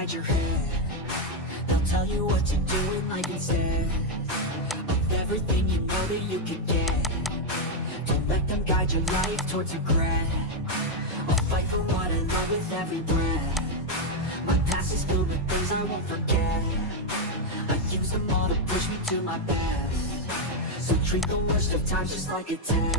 inside your head. They'll tell you what to do in life instead of everything you know that you could get. Don't let them guide your life towards regret. I'll fight for what I love with every breath. My past is filled with things I won't forget. I use them all to push me to my best. So treat the worst of times just like a test.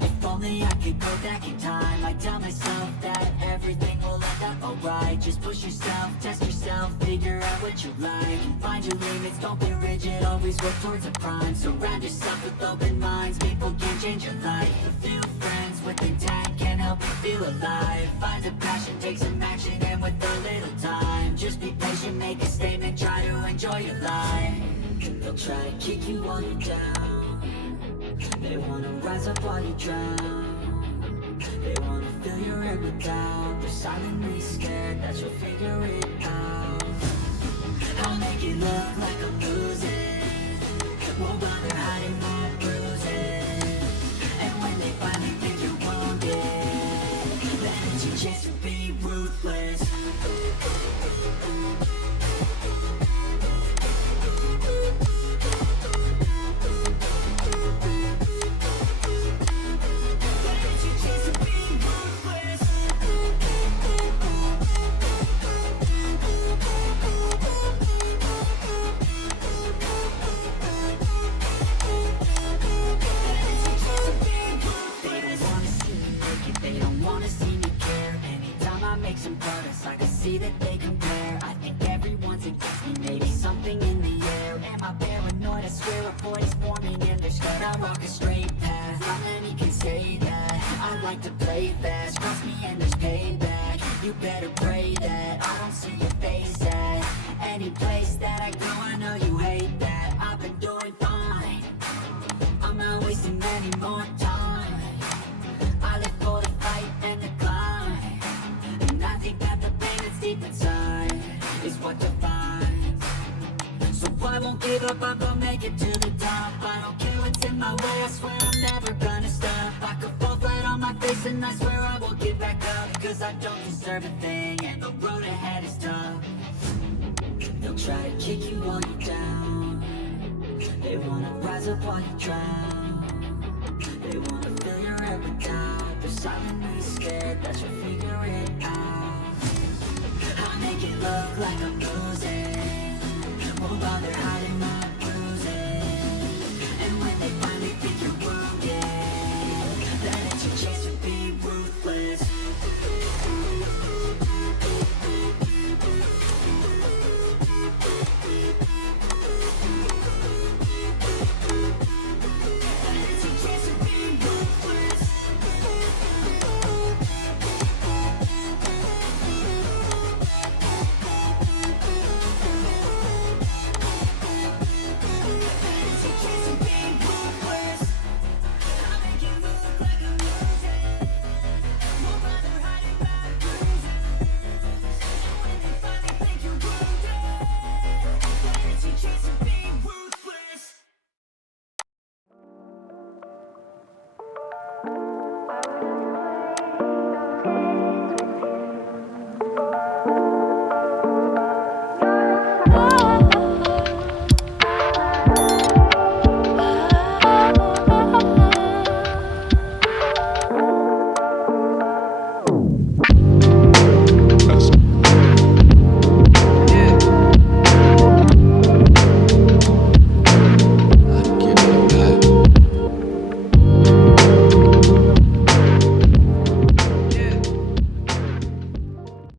If only I could go back in time, I'd tell myself that everything will end up alright. Just push yourself, test yourself, figure out what you like. Find your limits, don't be rigid, always work towards a prime. Surround yourself with open minds, people can change your life. A few friends with intent can help you feel alive. Find a passion, take some action, and with a little time, just be patient, make a statement, try to enjoy your life. They'll try to kick you while you're down. They wanna rise up while you drown. They wanna fill your head with doubt. They're silently scared that you'll figure it out. I'll make it look like I'm losing. Won't bother hiding my bruises. And when they finally think you're wounded, then it's your chance to be ruthless. See that they compare, I think everyone's against me. Maybe something in the air, am I paranoid? I swear a voice forming in their skirt. I walk a straight path, not many can say that. I like to play fast, trust me and there's payback. You better pray that I don't see your face at any place that I go. I know you hate that. I've been doing fine, I'm not wasting any more time. I live for the fight and the climb, and I think that the pain that's deep inside is what defines. So I won't give up, I'm gonna make it to the top. I don't care what's in my way, I swear I'm never gonna stop. I could fall flat on my face and I swear I won't give back up, cause I don't deserve a thing and the road ahead is tough. They'll try to kick you while you're down. They wanna rise up while you drown. They wanna fill your head with doubt. They're silently scared that you'll figure it out. I'll make it look like I'm losing. Won't bother